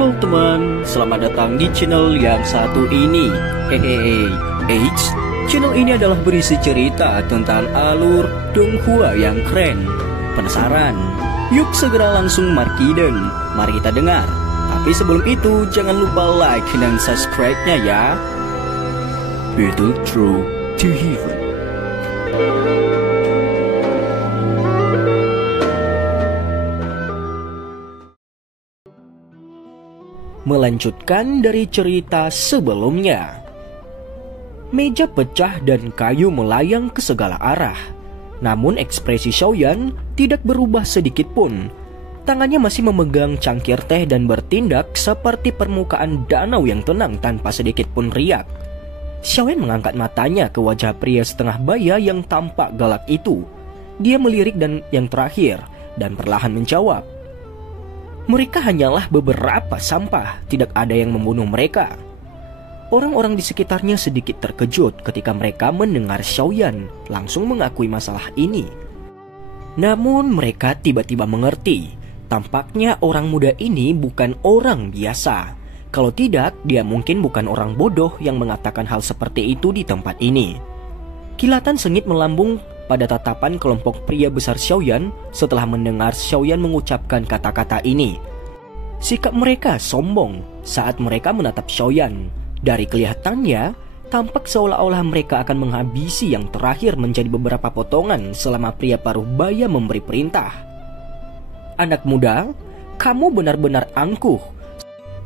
Halo teman, selamat datang di channel yang satu ini. Hehehe, Eits, channel ini adalah berisi cerita tentang alur Donghua yang keren. Penasaran? Yuk segera langsung markiden, mari kita dengar. Tapi sebelum itu, jangan lupa like dan subscribe-nya ya. Battle Through to Heaven. Melanjutkan dari cerita sebelumnya. Meja pecah dan kayu melayang ke segala arah. Namun ekspresi Xiaoyan tidak berubah sedikit pun. Tangannya masih memegang cangkir teh dan bertindak seperti permukaan danau yang tenang tanpa sedikit pun riak. Xiaoyan mengangkat matanya ke wajah pria setengah baya yang tampak galak itu. Dia melirik dan yang terakhir dan perlahan menjawab. Mereka hanyalah beberapa sampah, tidak ada yang membunuh mereka. Orang-orang di sekitarnya sedikit terkejut ketika mereka mendengar Xiaoyan langsung mengakui masalah ini. Namun mereka tiba-tiba mengerti, tampaknya orang muda ini bukan orang biasa. Kalau tidak, dia mungkin bukan orang bodoh yang mengatakan hal seperti itu di tempat ini. Kilatan sengit melambung pada tatapan kelompok pria besar Xiaoyan setelah mendengar Xiaoyan mengucapkan kata-kata ini. Sikap mereka sombong saat mereka menatap Xiaoyan. Dari kelihatannya, tampak seolah-olah mereka akan menghabisi yang terakhir menjadi beberapa potongan selama pria paruh baya memberi perintah. Anak muda, kamu benar-benar angkuh.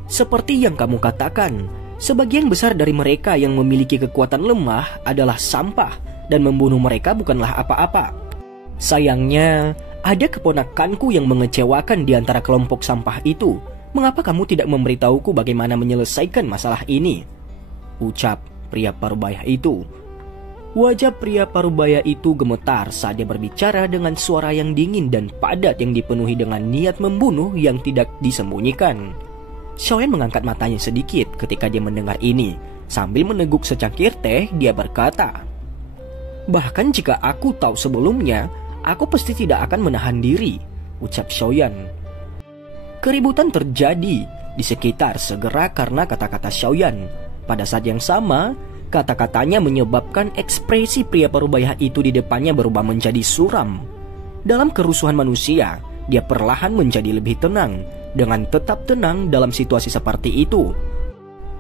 Seperti yang kamu katakan, sebagian besar dari mereka yang memiliki kekuatan lemah adalah sampah dan membunuh mereka bukanlah apa-apa. Sayangnya, ada keponakanku yang mengecewakan di antara kelompok sampah itu. Mengapa kamu tidak memberitahuku bagaimana menyelesaikan masalah ini? Ucap pria parubaya itu. Wajah pria parubaya itu gemetar saat dia berbicara dengan suara yang dingin dan padat yang dipenuhi dengan niat membunuh yang tidak disembunyikan. Xiaoyan mengangkat matanya sedikit ketika dia mendengar ini. Sambil meneguk secangkir teh, dia berkata, "Bahkan jika aku tahu sebelumnya, aku pasti tidak akan menahan diri," ucap Xiaoyan. Keributan terjadi di sekitar segera karena kata-kata Xiaoyan. Pada saat yang sama, kata-katanya menyebabkan ekspresi pria parubaya itu di depannya berubah menjadi suram. Dalam kerusuhan manusia, dia perlahan menjadi lebih tenang. Dengan tetap tenang dalam situasi seperti itu,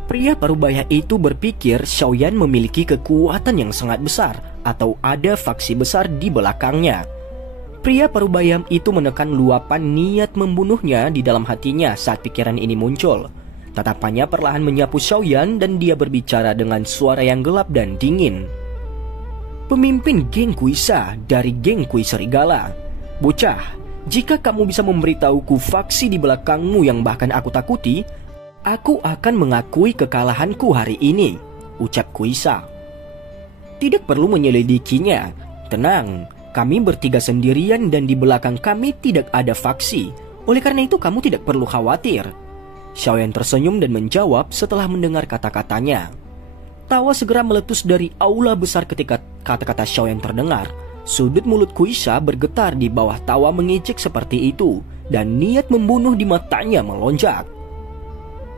pria parubaya itu berpikir Xiaoyan memiliki kekuatan yang sangat besar atau ada faksi besar di belakangnya. Pria parubaya itu menekan luapan niat membunuhnya di dalam hatinya saat pikiran ini muncul. Tatapannya perlahan menyapu Xiaoyan dan dia berbicara dengan suara yang gelap dan dingin. "Pemimpin geng Kuisa dari geng Kui Serigala. Bocah, jika kamu bisa memberitahuku faksi di belakangmu yang bahkan aku takuti, aku akan mengakui kekalahanku hari ini," ucap Kuisa. "Tidak perlu menyelidikinya. Tenang, kami bertiga sendirian dan di belakang kami tidak ada faksi. Oleh karena itu kamu tidak perlu khawatir." Xiaoyan tersenyum dan menjawab setelah mendengar kata-katanya. Tawa segera meletus dari aula besar ketika kata-kata Xiaoyan terdengar. Sudut mulut Kuisa bergetar di bawah tawa mengejek seperti itu, dan niat membunuh di matanya melonjak.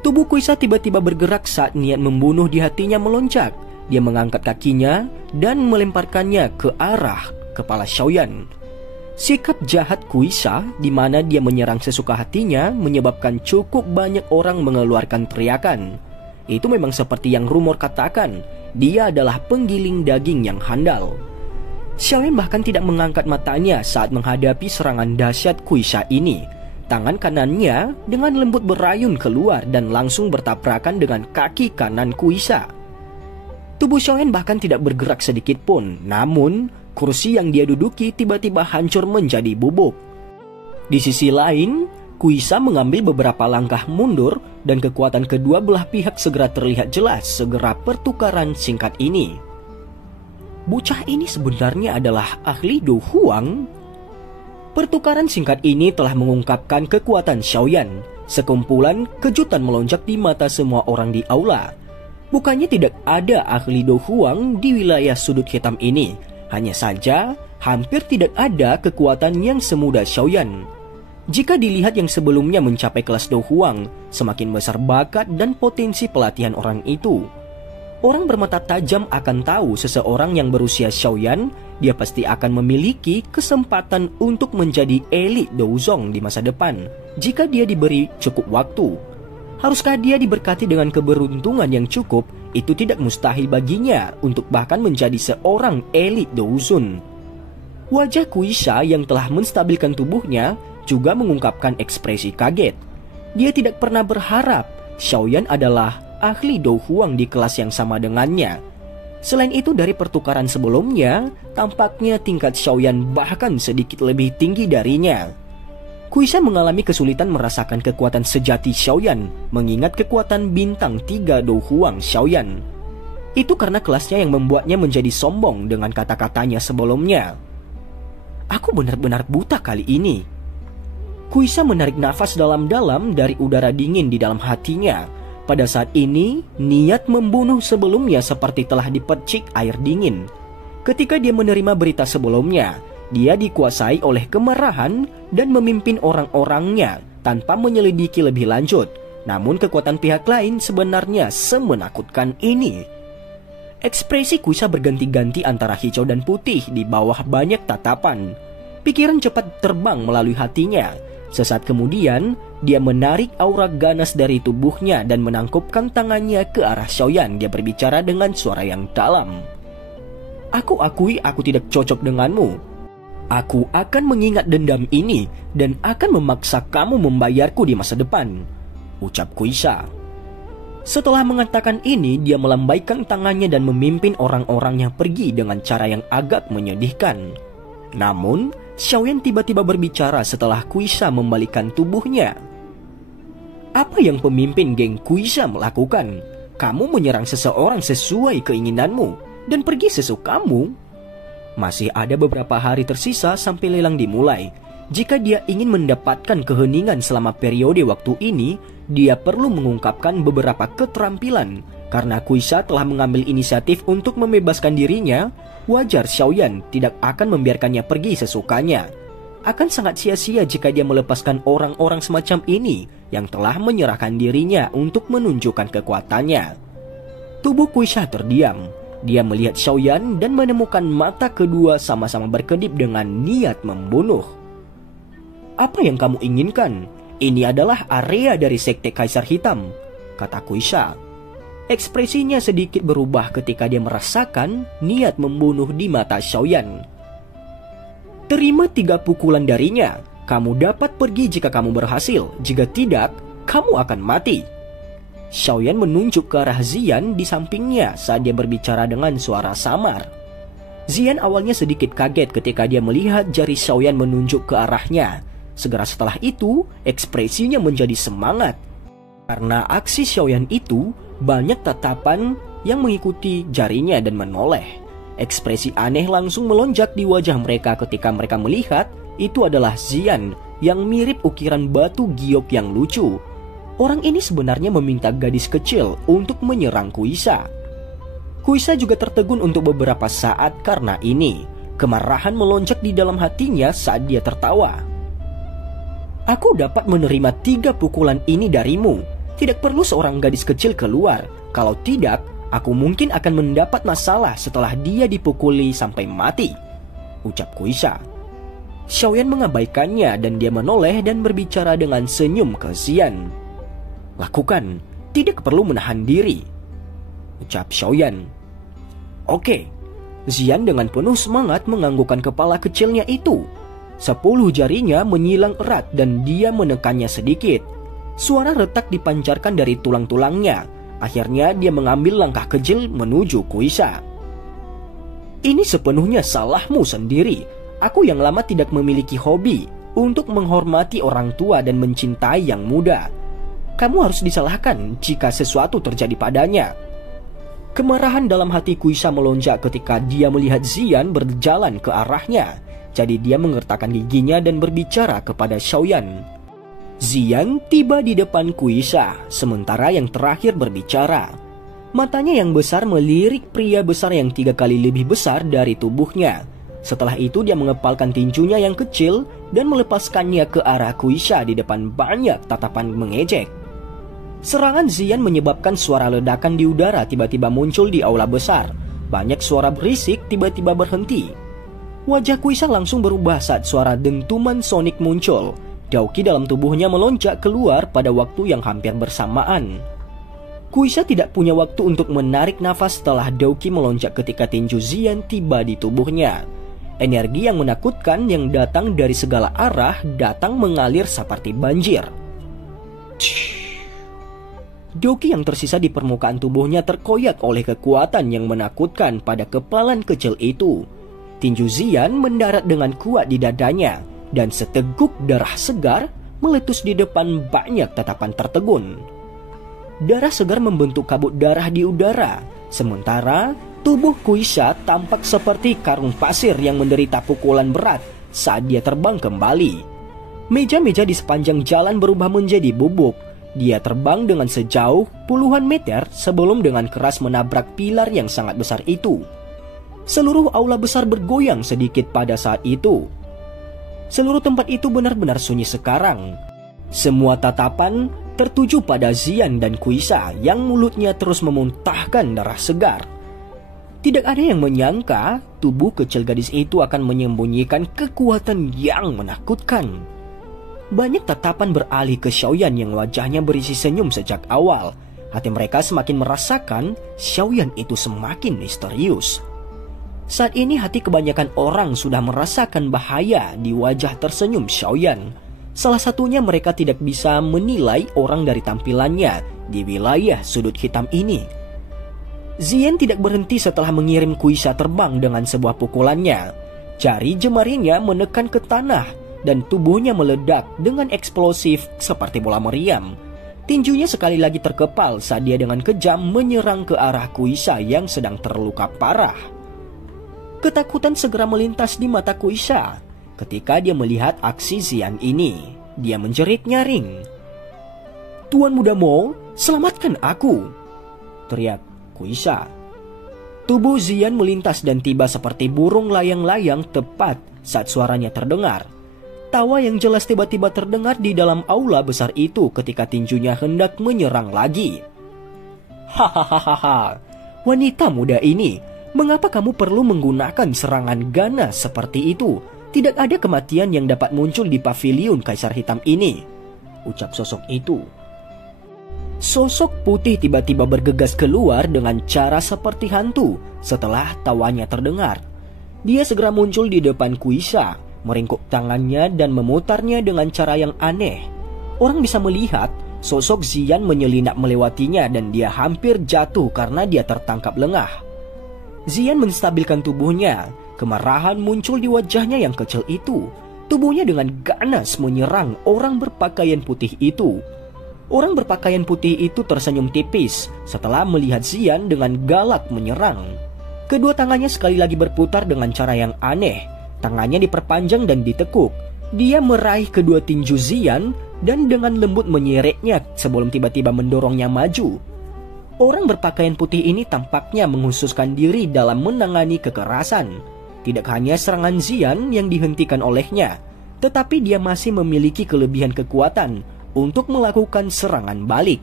Tubuh Kuisa tiba-tiba bergerak saat niat membunuh di hatinya melonjak. Dia mengangkat kakinya dan melemparkannya ke arah kepala Xiaoyan. Sikap jahat Kuisa di mana dia menyerang sesuka hatinya menyebabkan cukup banyak orang mengeluarkan teriakan. Itu memang seperti yang rumor katakan, dia adalah penggiling daging yang handal. Xiaoyan bahkan tidak mengangkat matanya saat menghadapi serangan dahsyat Kuisa ini. Tangan kanannya dengan lembut berayun keluar dan langsung bertabrakan dengan kaki kanan Kuisa. Tubuh Xiaoyan bahkan tidak bergerak sedikit pun, namun kursi yang dia duduki tiba-tiba hancur menjadi bubuk. Di sisi lain, Kuisa mengambil beberapa langkah mundur dan kekuatan kedua belah pihak segera terlihat jelas segera pertukaran singkat ini. Bocah ini sebenarnya adalah ahli Do Huang. Pertukaran singkat ini telah mengungkapkan kekuatan Xiaoyan. Sekumpulan kejutan melonjak di mata semua orang di aula. Bukannya tidak ada ahli Do Huang di wilayah sudut hitam ini. Hanya saja, hampir tidak ada kekuatan yang semudah Xiaoyan. Jika dilihat yang sebelumnya mencapai kelas Do Huang, semakin besar bakat dan potensi pelatihan orang itu. Orang bermata tajam akan tahu seseorang yang berusia Shaoyan, dia pasti akan memiliki kesempatan untuk menjadi elit Douzong di masa depan jika dia diberi cukup waktu. Haruskah dia diberkati dengan keberuntungan yang cukup? Itu tidak mustahil baginya untuk bahkan menjadi seorang elit Douzun. Wajah Kuisha yang telah menstabilkan tubuhnya juga mengungkapkan ekspresi kaget. Dia tidak pernah berharap Shaoyan adalah ahli Do Huang di kelas yang sama dengannya. Selain itu, dari pertukaran sebelumnya, tampaknya tingkat Shaoyan bahkan sedikit lebih tinggi darinya. Kuisha mengalami kesulitan merasakan kekuatan sejati Shaoyan, mengingat kekuatan bintang 3 Do Huang Shaoyan. Itu karena kelasnya yang membuatnya menjadi sombong dengan kata-katanya sebelumnya. Aku benar-benar buta kali ini. Kuisha menarik nafas dalam-dalam dari udara dingin di dalam hatinya. Pada saat ini, niat membunuh sebelumnya seperti telah dipercik air dingin. Ketika dia menerima berita sebelumnya, dia dikuasai oleh kemarahan dan memimpin orang-orangnya tanpa menyelidiki lebih lanjut. Namun kekuatan pihak lain sebenarnya semenakutkan ini. Ekspresi Kuisha berganti-ganti antara hijau dan putih di bawah banyak tatapan. Pikiran cepat terbang melalui hatinya. Sesaat kemudian, dia menarik aura ganas dari tubuhnya dan menangkupkan tangannya ke arah Shaoyan. Dia berbicara dengan suara yang dalam. Aku akui aku tidak cocok denganmu. Aku akan mengingat dendam ini dan akan memaksa kamu membayarku di masa depan, ucap Kuisha. Setelah mengatakan ini, dia melambaikan tangannya dan memimpin orang-orangnya pergi dengan cara yang agak menyedihkan. Namun, Shaoyan tiba-tiba berbicara setelah Kuisha membalikkan tubuhnya. Apa yang pemimpin geng Kuisha melakukan? Kamu menyerang seseorang sesuai keinginanmu dan pergi sesukamu? Masih ada beberapa hari tersisa sampai lelang dimulai. Jika dia ingin mendapatkan keheningan selama periode waktu ini, dia perlu mengungkapkan beberapa keterampilan. Karena Kuisha telah mengambil inisiatif untuk membebaskan dirinya, wajar Shaoyan tidak akan membiarkannya pergi sesukanya. Akan sangat sia-sia jika dia melepaskan orang-orang semacam ini yang telah menyerahkan dirinya untuk menunjukkan kekuatannya. Tubuh Kuisha terdiam. Dia melihat Shaoyan dan menemukan mata kedua sama-sama berkedip dengan niat membunuh. Apa yang kamu inginkan? Ini adalah area dari Sekte Kaisar Hitam, kata Kuisha. Ekspresinya sedikit berubah ketika dia merasakan niat membunuh di mata Shaoyan. Terima 3 pukulan darinya. Kamu dapat pergi jika kamu berhasil. Jika tidak, kamu akan mati. Shaoyan menunjuk ke arah Ziyan di sampingnya saat dia berbicara dengan suara samar. Ziyan awalnya sedikit kaget ketika dia melihat jari Shaoyan menunjuk ke arahnya. Segera setelah itu, ekspresinya menjadi semangat. Karena aksi Shaoyan itu, banyak tatapan yang mengikuti jarinya dan menoleh. Ekspresi aneh langsung melonjak di wajah mereka ketika mereka melihat itu adalah Ziyan yang mirip ukiran batu giok yang lucu. Orang ini sebenarnya meminta gadis kecil untuk menyerang Kuisha. Kuisha juga tertegun untuk beberapa saat karena ini. Kemarahan melonjak di dalam hatinya saat dia tertawa. Aku dapat menerima 3 pukulan ini darimu. Tidak perlu seorang gadis kecil keluar. Kalau tidak, aku mungkin akan mendapat masalah setelah dia dipukuli sampai mati, ucap Kuisha. Shaoyan mengabaikannya dan dia menoleh dan berbicara dengan senyum ke Ziyan. Lakukan, tidak perlu menahan diri, ucap Shaoyan. Oke. Ziyan dengan penuh semangat menganggukkan kepala kecilnya itu. 10 jarinya menyilang erat dan dia menekannya sedikit. Suara retak dipancarkan dari tulang-tulangnya. Akhirnya dia mengambil langkah kecil menuju Kuisha. Ini sepenuhnya salahmu sendiri. Aku yang lama tidak memiliki hobi untuk menghormati orang tua dan mencintai yang muda. Kamu harus disalahkan jika sesuatu terjadi padanya. Kemarahan dalam hati Kuisha melonjak ketika dia melihat Ziyan berjalan ke arahnya. Jadi dia mengertakkan giginya dan berbicara kepada Shaoyan. Ziyan tiba di depan Kuisha, sementara yang terakhir berbicara. Matanya yang besar melirik pria besar yang 3 kali lebih besar dari tubuhnya. Setelah itu dia mengepalkan tinjunya yang kecil dan melepaskannya ke arah Kuisha di depan banyak tatapan mengejek. Serangan Xian menyebabkan suara ledakan di udara tiba-tiba muncul di aula besar. Banyak suara berisik tiba-tiba berhenti. Wajah Kuisha langsung berubah saat suara dentuman sonik muncul. Daoki dalam tubuhnya melonjak keluar pada waktu yang hampir bersamaan. Kuisha tidak punya waktu untuk menarik nafas setelah Daoki melonjak ketika tinju Xian tiba di tubuhnya. Energi yang menakutkan yang datang dari segala arah datang mengalir seperti banjir. Daoki yang tersisa di permukaan tubuhnya terkoyak oleh kekuatan yang menakutkan pada kepalan kecil itu. Tinju Xian mendarat dengan kuat di dadanya dan seteguk darah segar meletus di depan banyak tatapan tertegun. Darah segar membentuk kabut darah di udara, sementara tubuh Kuisha tampak seperti karung pasir yang menderita pukulan berat saat dia terbang kembali. Meja-meja di sepanjang jalan berubah menjadi bubuk. Dia terbang dengan sejauh puluhan meter sebelum dengan keras menabrak pilar yang sangat besar itu. Seluruh aula besar bergoyang sedikit pada saat itu. Seluruh tempat itu benar-benar sunyi sekarang. Semua tatapan tertuju pada Xian dan Kuisha yang mulutnya terus memuntahkan darah segar. Tidak ada yang menyangka tubuh kecil gadis itu akan menyembunyikan kekuatan yang menakutkan. Banyak tatapan beralih ke Xiaoyan yang wajahnya berisi senyum sejak awal. Hati mereka semakin merasakan Xiaoyan itu semakin misterius. Saat ini hati kebanyakan orang sudah merasakan bahaya di wajah tersenyum Xiaoyan. Salah satunya mereka tidak bisa menilai orang dari tampilannya di wilayah sudut hitam ini. Xian tidak berhenti setelah mengirim Kuisha terbang dengan sebuah pukulannya. Jari jemarinya menekan ke tanah dan tubuhnya meledak dengan eksplosif seperti bola meriam. Tinjunya sekali lagi terkepal saat dia dengan kejam menyerang ke arah Kuisha yang sedang terluka parah. Ketakutan segera melintas di mata Kuisha ketika dia melihat aksi Xian ini. Dia menjerit nyaring. "Tuan Muda Mo, selamatkan aku!" teriak Kuisha. Tubuh Xian melintas dan tiba seperti burung layang-layang tepat saat suaranya terdengar. Tawa yang jelas tiba-tiba terdengar di dalam aula besar itu ketika tinjunya hendak menyerang lagi. "Hahaha, wanita muda ini, mengapa kamu perlu menggunakan serangan ganas seperti itu? Tidak ada kematian yang dapat muncul di paviliun Kaisar Hitam ini," ucap sosok itu. Sosok putih tiba-tiba bergegas keluar dengan cara seperti hantu setelah tawanya terdengar. Dia segera muncul di depan Kuisha, meringkuk tangannya dan memutarnya dengan cara yang aneh. Orang bisa melihat sosok Xian menyelinap melewatinya dan dia hampir jatuh karena dia tertangkap lengah. Xian menstabilkan tubuhnya. Kemarahan muncul di wajahnya yang kecil itu. Tubuhnya dengan ganas menyerang orang berpakaian putih itu. Orang berpakaian putih itu tersenyum tipis setelah melihat Xian dengan galak menyerang. Kedua tangannya sekali lagi berputar dengan cara yang aneh. Tangannya diperpanjang dan ditekuk. Dia meraih kedua tinju Xian dan dengan lembut menyeretnya sebelum tiba-tiba mendorongnya maju. Orang berpakaian putih ini tampaknya menghususkan diri dalam menangani kekerasan. Tidak hanya serangan Xian yang dihentikan olehnya, tetapi dia masih memiliki kelebihan kekuatan untuk melakukan serangan balik.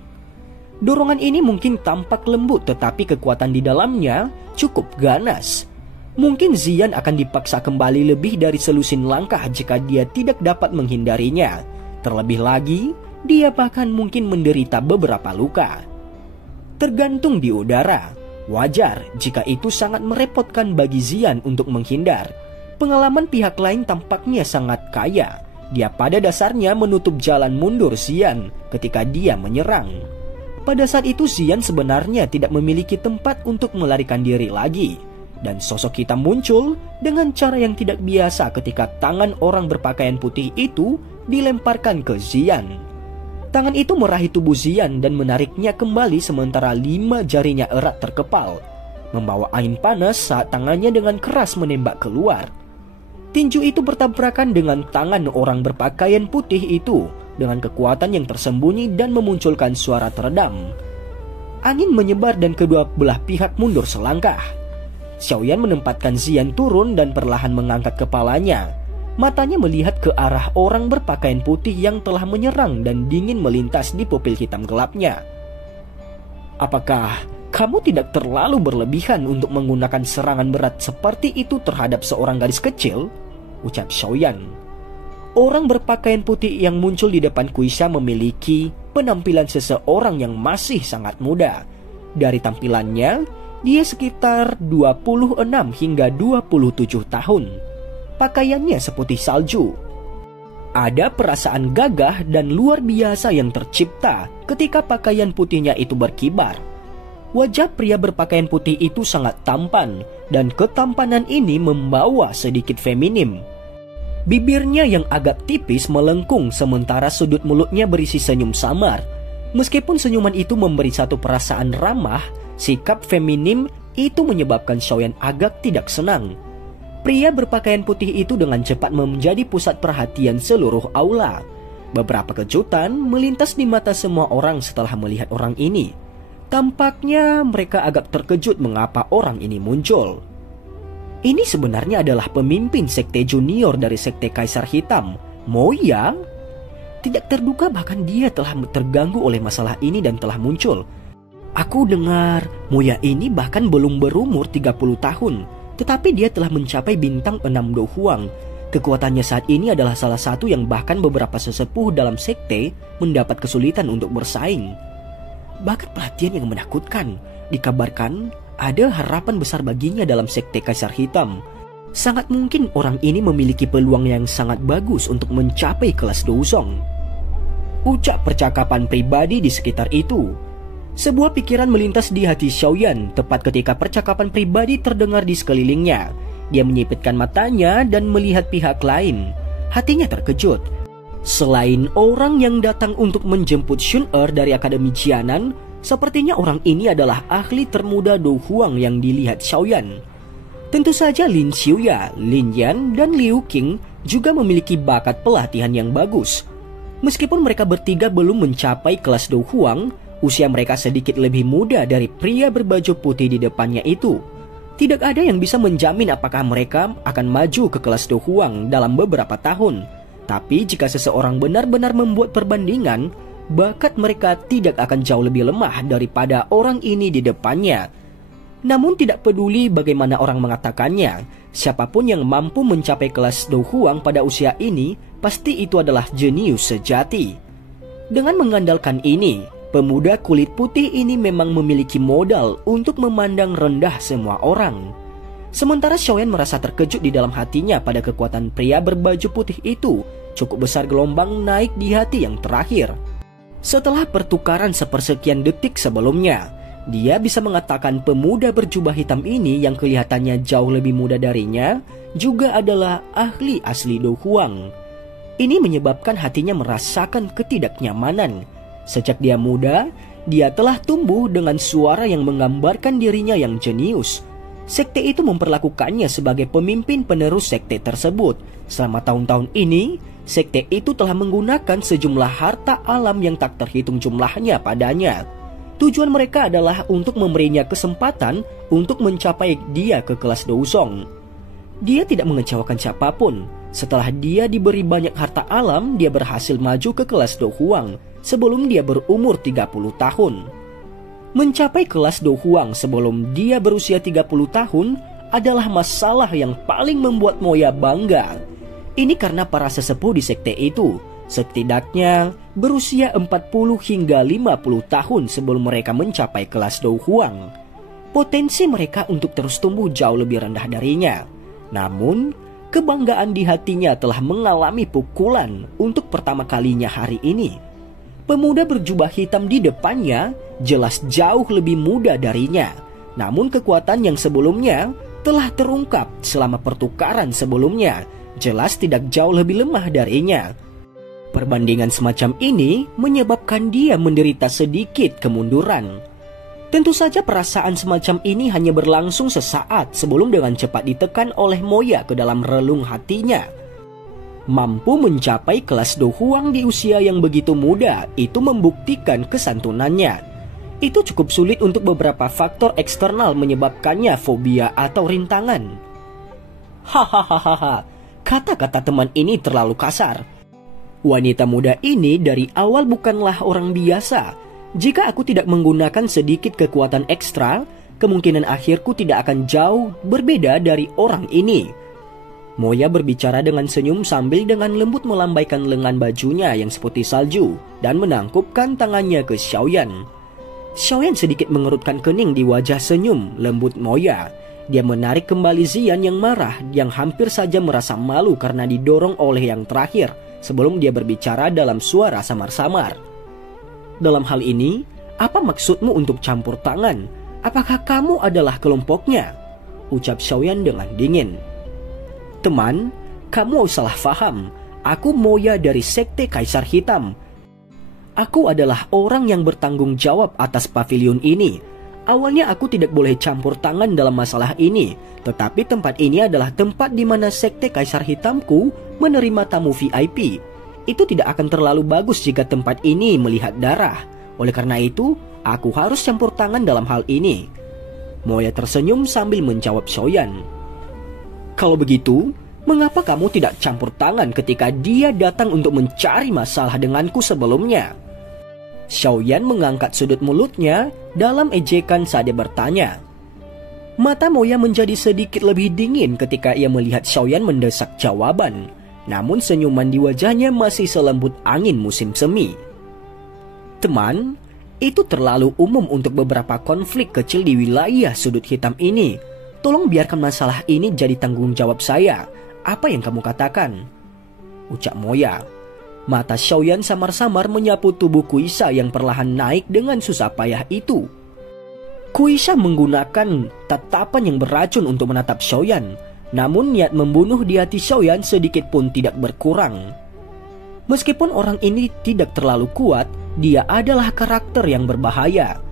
Dorongan ini mungkin tampak lembut, tetapi kekuatan di dalamnya cukup ganas. Mungkin Xian akan dipaksa kembali lebih dari selusin langkah jika dia tidak dapat menghindarinya. Terlebih lagi, dia bahkan mungkin menderita beberapa luka. Tergantung di udara. Wajar jika itu sangat merepotkan bagi Xian untuk menghindar. Pengalaman pihak lain tampaknya sangat kaya. Dia pada dasarnya menutup jalan mundur Xian ketika dia menyerang. Pada saat itu Xian sebenarnya tidak memiliki tempat untuk melarikan diri lagi. Dan sosok hitam muncul dengan cara yang tidak biasa ketika tangan orang berpakaian putih itu dilemparkan ke Xian. Tangan itu meraih tubuh Xian dan menariknya kembali sementara 5 jarinya erat terkepal, membawa angin panas saat tangannya dengan keras menembak keluar. Tinju itu bertabrakan dengan tangan orang berpakaian putih itu dengan kekuatan yang tersembunyi dan memunculkan suara teredam. Angin menyebar dan kedua belah pihak mundur selangkah. Xiaoyan menempatkan Xian turun dan perlahan mengangkat kepalanya. Matanya melihat ke arah orang berpakaian putih yang telah menyerang dan dingin melintas di pupil hitam gelapnya. "Apakah kamu tidak terlalu berlebihan untuk menggunakan serangan berat seperti itu terhadap seorang gadis kecil?" ucap Xiaoyan. Orang berpakaian putih yang muncul di depan Kuisha memiliki penampilan seseorang yang masih sangat muda. Dari tampilannya, dia sekitar 26 hingga 27 tahun. Pakaiannya seputih salju. Ada perasaan gagah dan luar biasa yang tercipta ketika pakaian putihnya itu berkibar. Wajah pria berpakaian putih itu sangat tampan, dan ketampanan ini membawa sedikit feminim. Bibirnya yang agak tipis melengkung, sementara sudut mulutnya berisi senyum samar. Meskipun senyuman itu memberi satu perasaan ramah, sikap feminim itu menyebabkan Xiaoyan agak tidak senang. Pria berpakaian putih itu dengan cepat menjadi pusat perhatian seluruh aula. Beberapa kejutan melintas di mata semua orang setelah melihat orang ini. Tampaknya mereka agak terkejut mengapa orang ini muncul. Ini sebenarnya adalah pemimpin sekte junior dari sekte Kaisar Hitam, Moya. Tidak terduga bahkan dia telah terganggu oleh masalah ini dan telah muncul. Aku dengar Moya ini bahkan belum berumur 30 tahun, tetapi dia telah mencapai bintang 6 Do Huang. Kekuatannya saat ini adalah salah satu yang bahkan beberapa sesepuh dalam sekte mendapat kesulitan untuk bersaing. Bahkan perhatian yang menakutkan, dikabarkan ada harapan besar baginya dalam sekte Kaisar Hitam. Sangat mungkin orang ini memiliki peluang yang sangat bagus untuk mencapai kelas Douzong. Ucap percakapan pribadi di sekitar itu. Sebuah pikiran melintas di hati Xiaoyan tepat ketika percakapan pribadi terdengar di sekelilingnya. Dia menyipitkan matanya dan melihat pihak lain. Hatinya terkejut. Selain orang yang datang untuk menjemput Shun dari Akademi Jianan, sepertinya orang ini adalah ahli termuda Do Huang yang dilihat Xiaoyan. Tentu saja Lin Xiuya, Lin Yan, dan Liu Qing juga memiliki bakat pelatihan yang bagus. Meskipun mereka bertiga belum mencapai kelas Do Huang, usia mereka sedikit lebih muda dari pria berbaju putih di depannya itu. Tidak ada yang bisa menjamin apakah mereka akan maju ke kelas Do Huang dalam beberapa tahun. Tapi jika seseorang benar-benar membuat perbandingan, bakat mereka tidak akan jauh lebih lemah daripada orang ini di depannya. Namun tidak peduli bagaimana orang mengatakannya, siapapun yang mampu mencapai kelas Do Huang pada usia ini, pasti itu adalah jenius sejati. Dengan mengandalkan ini, pemuda kulit putih ini memang memiliki modal untuk memandang rendah semua orang. Sementara Xiaoyan merasa terkejut di dalam hatinya pada kekuatan pria berbaju putih itu. Cukup besar gelombang naik di hati yang terakhir. Setelah pertukaran sepersekian detik sebelumnya, dia bisa mengatakan pemuda berjubah hitam ini yang kelihatannya jauh lebih muda darinya juga adalah ahli asli Do Huang. Ini menyebabkan hatinya merasakan ketidaknyamanan. Sejak dia muda, dia telah tumbuh dengan suara yang menggambarkan dirinya yang jenius. Sekte itu memperlakukannya sebagai pemimpin penerus sekte tersebut. Selama tahun-tahun ini, sekte itu telah menggunakan sejumlah harta alam yang tak terhitung jumlahnya padanya. Tujuan mereka adalah untuk memberinya kesempatan untuk mencapai dia ke kelas Douzong. Dia tidak mengecewakan siapapun. Setelah dia diberi banyak harta alam, dia berhasil maju ke kelas Do Huang sebelum dia berumur 30 tahun. Mencapai kelas Do Huang sebelum dia berusia 30 tahun adalah masalah yang paling membuat Moya bangga. Ini karena para sesepuh di sekte itu setidaknya berusia 40 hingga 50 tahun sebelum mereka mencapai kelas Do Huang. Potensi mereka untuk terus tumbuh jauh lebih rendah darinya. Namun, kebanggaan di hatinya telah mengalami pukulan untuk pertama kalinya hari ini. Pemuda berjubah hitam di depannya jelas jauh lebih muda darinya. Namun kekuatan yang sebelumnya telah terungkap selama pertukaran sebelumnya jelas tidak jauh lebih lemah darinya. Perbandingan semacam ini menyebabkan dia menderita sedikit kemunduran. Tentu saja perasaan semacam ini hanya berlangsung sesaat sebelum dengan cepat ditekan oleh Moya ke dalam relung hatinya. Mampu mencapai kelas Do Huang di usia yang begitu muda itu membuktikan kesantunannya. Itu cukup sulit untuk beberapa faktor eksternal menyebabkannya fobia atau rintangan. Hahaha, kata-kata teman ini terlalu kasar. Wanita muda ini dari awal bukanlah orang biasa. Jika aku tidak menggunakan sedikit kekuatan ekstra, kemungkinan akhirku tidak akan jauh berbeda dari orang ini. Moya berbicara dengan senyum sambil dengan lembut melambaikan lengan bajunya yang seputih salju dan menangkupkan tangannya ke Xiaoyan. Xiaoyan sedikit mengerutkan kening di wajah senyum lembut Moya. Dia menarik kembali Zian yang marah, yang hampir saja merasa malu karena didorong oleh yang terakhir sebelum dia berbicara dalam suara samar-samar. Dalam hal ini, apa maksudmu untuk campur tangan? Apakah kamu adalah kelompoknya? Ucap Xiaoyan dengan dingin. Teman, kamu salah faham. Aku Moya dari Sekte Kaisar Hitam. Aku adalah orang yang bertanggung jawab atas pavilion ini. Awalnya aku tidak boleh campur tangan dalam masalah ini, tetapi tempat ini adalah tempat di mana Sekte Kaisar Hitamku menerima tamu VIP. Itu tidak akan terlalu bagus jika tempat ini melihat darah. Oleh karena itu, aku harus campur tangan dalam hal ini. Moya tersenyum sambil menjawab Xiaoyan. Kalau begitu, mengapa kamu tidak campur tangan ketika dia datang untuk mencari masalah denganku sebelumnya? Xiaoyan mengangkat sudut mulutnya dalam ejekan saat dia bertanya. Mata Moya menjadi sedikit lebih dingin ketika ia melihat Xiaoyan mendesak jawaban. Namun senyuman di wajahnya masih selembut angin musim semi. Teman, itu terlalu umum untuk beberapa konflik kecil di wilayah sudut hitam ini. Tolong biarkan masalah ini jadi tanggung jawab saya. Apa yang kamu katakan? Ucap Moya. Mata Xiaoyan samar-samar menyapu tubuh Kuisha yang perlahan naik dengan susah payah itu. Kuisha menggunakan tatapan yang beracun untuk menatap Xiaoyan. Namun niat membunuh di hati Xiaoyan sedikit pun tidak berkurang. Meskipun orang ini tidak terlalu kuat, dia adalah karakter yang berbahaya.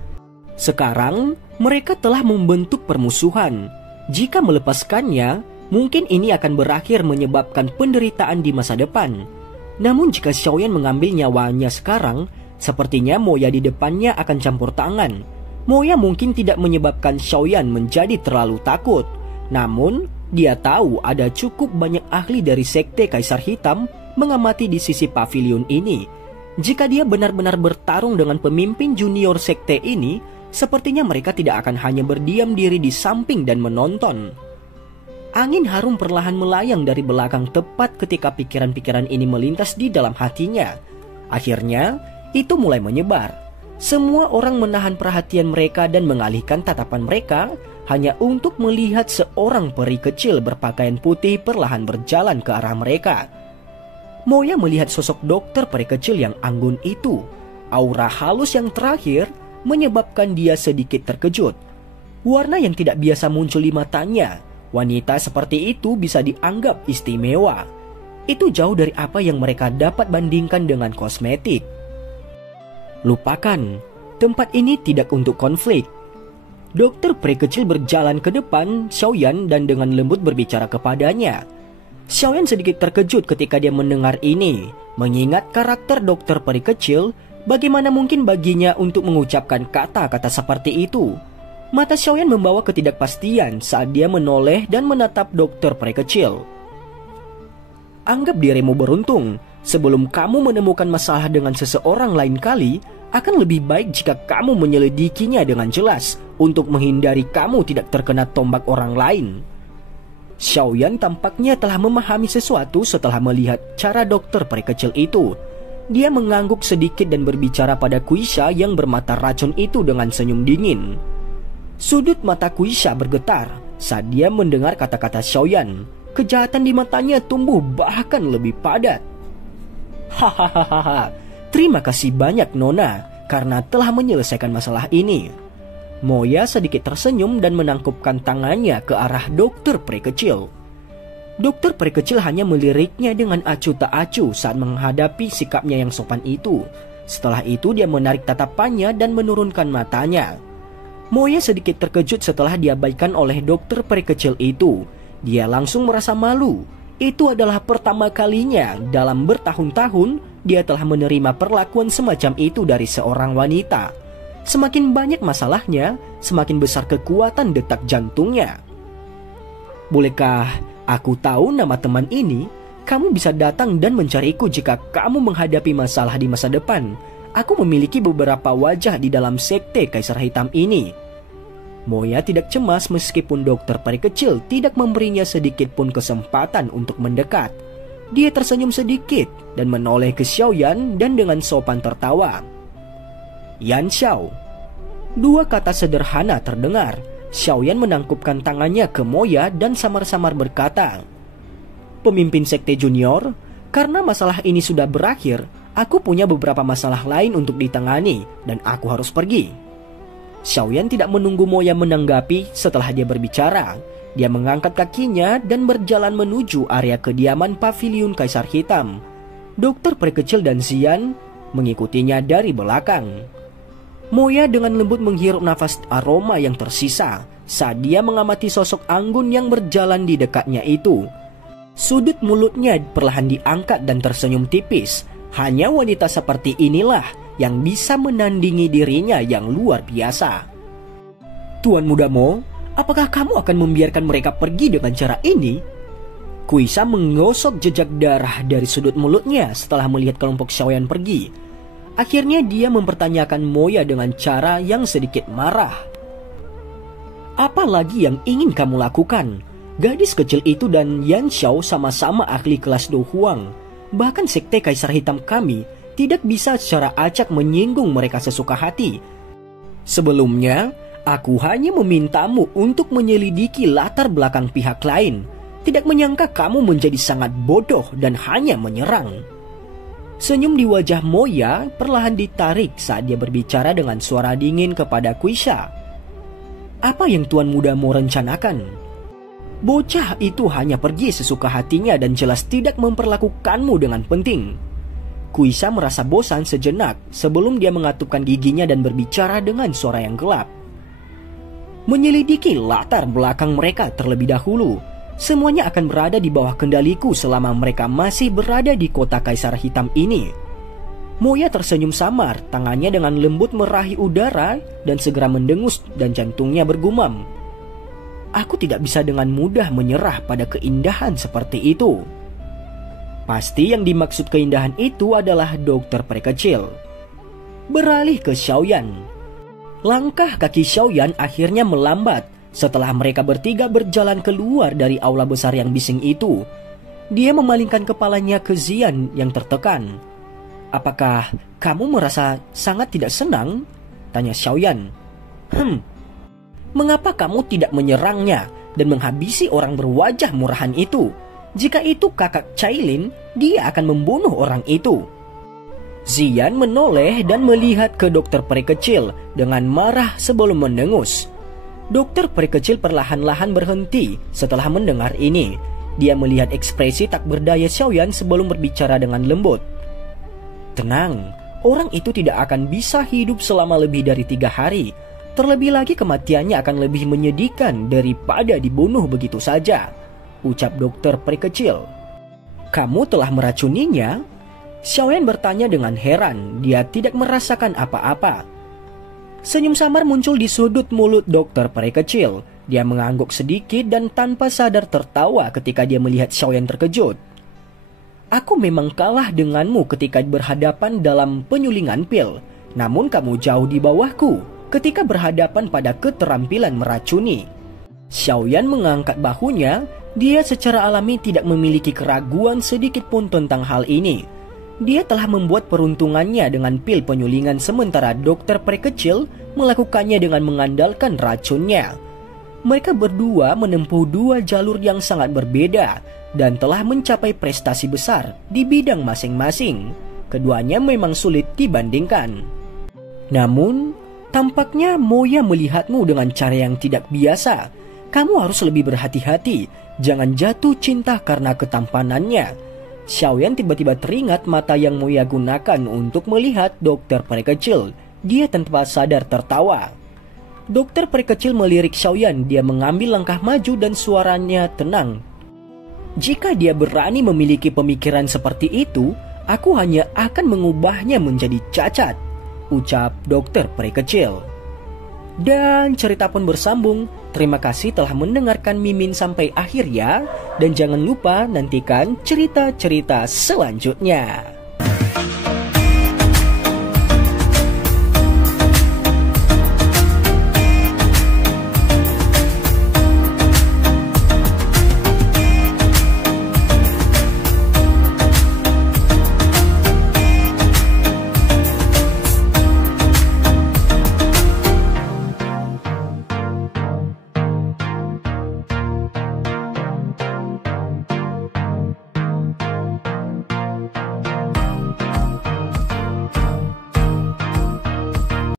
Sekarang mereka telah membentuk permusuhan. Jika melepaskannya, mungkin ini akan berakhir menyebabkan penderitaan di masa depan. Namun jika Xiaoyan mengambil nyawanya sekarang, sepertinya Moya di depannya akan campur tangan. Moya mungkin tidak menyebabkan Xiaoyan menjadi terlalu takut. Namun, dia tahu ada cukup banyak ahli dari Sekte Kaisar Hitam mengamati di sisi pavilion ini. Jika dia benar-benar bertarung dengan pemimpin junior sekte ini, sepertinya mereka tidak akan hanya berdiam diri di samping dan menonton. Angin harum perlahan melayang dari belakang tepat ketika pikiran-pikiran ini melintas di dalam hatinya. Akhirnya, itu mulai menyebar. Semua orang menahan perhatian mereka dan mengalihkan tatapan mereka hanya untuk melihat seorang peri kecil berpakaian putih perlahan berjalan ke arah mereka. Moya melihat sosok dokter peri kecil yang anggun itu. Aura halus yang terakhir menyebabkan dia sedikit terkejut. Warna yang tidak biasa muncul di matanya. Wanita seperti itu bisa dianggap istimewa. Itu jauh dari apa yang mereka dapat bandingkan dengan kosmetik. Lupakan, tempat ini tidak untuk konflik. Dokter peri kecil berjalan ke depan Xiaoyan dan dengan lembut berbicara kepadanya. Xiaoyan sedikit terkejut ketika dia mendengar ini. Mengingat karakter dokter peri kecil, bagaimana mungkin baginya untuk mengucapkan kata-kata seperti itu? Mata Xiaoyan membawa ketidakpastian saat dia menoleh dan menatap dokter peri kecil. Anggap dirimu beruntung. Sebelum kamu menemukan masalah dengan seseorang lain kali, akan lebih baik jika kamu menyelidikinya dengan jelas untuk menghindari kamu tidak terkena tombak orang lain. Xiaoyan tampaknya telah memahami sesuatu setelah melihat cara dokter peri kecil itu. Dia mengangguk sedikit dan berbicara pada Kuisha yang bermata racun itu dengan senyum dingin. Sudut mata Kuisha bergetar saat dia mendengar kata-kata Xiaoyan. Kejahatan di matanya tumbuh bahkan lebih padat. Hahaha, terima kasih banyak Nona karena telah menyelesaikan masalah ini. Moya sedikit tersenyum dan menangkupkan tangannya ke arah dokter peri kecil. Dokter peri kecil hanya meliriknya dengan acuh tak acuh saat menghadapi sikapnya yang sopan itu. Setelah itu dia menarik tatapannya dan menurunkan matanya. Moya sedikit terkejut setelah diabaikan oleh dokter peri kecil itu. Dia langsung merasa malu. Itu adalah pertama kalinya dalam bertahun-tahun dia telah menerima perlakuan semacam itu dari seorang wanita. Semakin banyak masalahnya, semakin besar kekuatan detak jantungnya. Bolehkah aku tahu nama teman ini? Kamu bisa datang dan mencariku jika kamu menghadapi masalah di masa depan. Aku memiliki beberapa wajah di dalam sekte Kaisar Hitam ini. Moya tidak cemas meskipun dokter peri kecil tidak memberinya sedikit pun kesempatan untuk mendekat. Dia tersenyum sedikit dan menoleh ke Xiaoyan dan dengan sopan tertawa. Yan Xiao. Dua kata sederhana terdengar. Xiaoyan menangkupkan tangannya ke Moya dan samar-samar berkata, "Pemimpin sekte junior, karena masalah ini sudah berakhir, aku punya beberapa masalah lain untuk ditangani dan aku harus pergi." Xiaoyan tidak menunggu Moya menanggapi setelah dia berbicara. Dia mengangkat kakinya dan berjalan menuju area kediaman paviliun Kaisar Hitam. Dokter peri kecil dan Xian mengikutinya dari belakang. Moya dengan lembut menghirup nafas aroma yang tersisa saat dia mengamati sosok anggun yang berjalan di dekatnya itu. Sudut mulutnya perlahan diangkat dan tersenyum tipis. Hanya wanita seperti inilah yang bisa menandingi dirinya yang luar biasa. "Tuan Muda Mo, apakah kamu akan membiarkan mereka pergi dengan cara ini?" Kuisa menggosok jejak darah dari sudut mulutnya setelah melihat kelompok Xiaoyan pergi. Akhirnya dia mempertanyakan Moya dengan cara yang sedikit marah. "Apa lagi yang ingin kamu lakukan? Gadis kecil itu dan Yan Xiao sama-sama ahli kelas Do Huang. Bahkan sekte Kaisar Hitam kami tidak bisa secara acak menyinggung mereka sesuka hati. Sebelumnya, aku hanya memintamu untuk menyelidiki latar belakang pihak lain. Tidak menyangka kamu menjadi sangat bodoh dan hanya menyerang." Senyum di wajah Moya perlahan ditarik saat dia berbicara dengan suara dingin kepada Kuisha. "Apa yang Tuan Muda mau rencanakan? Bocah itu hanya pergi sesuka hatinya dan jelas tidak memperlakukanmu dengan penting." Kuisha merasa bosan sejenak sebelum dia mengatupkan giginya dan berbicara dengan suara yang gelap. "Menyelidiki latar belakang mereka terlebih dahulu. Semuanya akan berada di bawah kendaliku selama mereka masih berada di kota Kaisar Hitam ini." Moya tersenyum samar, tangannya dengan lembut meraih udara dan segera mendengus dan jantungnya bergumam. "Aku tidak bisa dengan mudah menyerah pada keindahan seperti itu." Pasti yang dimaksud keindahan itu adalah dokter peri kecil. Beralih ke Xiaoyan. Langkah kaki Xiaoyan akhirnya melambat setelah mereka bertiga berjalan keluar dari aula besar yang bising itu. Dia memalingkan kepalanya ke Xian yang tertekan. "Apakah kamu merasa sangat tidak senang?" tanya Xiaoyan. "Mengapa kamu tidak menyerangnya dan menghabisi orang berwajah murahan itu? Jika itu kakak Cailin, dia akan membunuh orang itu." Xian menoleh dan melihat ke dokter peri kecil dengan marah sebelum mendengus. Dokter peri kecil perlahan-lahan berhenti setelah mendengar ini. Dia melihat ekspresi tak berdaya Xiaoyan sebelum berbicara dengan lembut. "Tenang, orang itu tidak akan bisa hidup selama lebih dari 3 hari. Terlebih lagi kematiannya akan lebih menyedihkan daripada dibunuh begitu saja," ucap dokter peri kecil. "Kamu telah meracuninya?" Xiaoyan bertanya dengan heran. Dia tidak merasakan apa-apa. Senyum samar muncul di sudut mulut dokter peri kecil. Dia mengangguk sedikit dan tanpa sadar tertawa ketika dia melihat Xiaoyan terkejut. "Aku memang kalah denganmu ketika berhadapan dalam penyulingan pil. Namun kamu jauh di bawahku ketika berhadapan pada keterampilan meracuni." Xiaoyan mengangkat bahunya. Dia secara alami tidak memiliki keraguan sedikit pun tentang hal ini. Dia telah membuat peruntungannya dengan pil penyulingan sementara dokter peri kecil melakukannya dengan mengandalkan racunnya. Mereka berdua menempuh 2 jalur yang sangat berbeda dan telah mencapai prestasi besar di bidang masing-masing. Keduanya memang sulit dibandingkan. Namun, tampaknya Moya melihatmu dengan cara yang tidak biasa. Kamu harus lebih berhati-hati, jangan jatuh cinta karena ketampanannya. Xiaoyan tiba-tiba teringat mata yang Moya gunakan untuk melihat dokter peri kecil. Dia tanpa sadar tertawa. Dokter peri kecil melirik Xiaoyan. Dia mengambil langkah maju dan suaranya tenang. "Jika dia berani memiliki pemikiran seperti itu, aku hanya akan mengubahnya menjadi cacat." ucap dokter peri kecil. Dan cerita pun bersambung. Terima kasih telah mendengarkan Mimin sampai akhir ya. Dan jangan lupa nantikan cerita-cerita selanjutnya.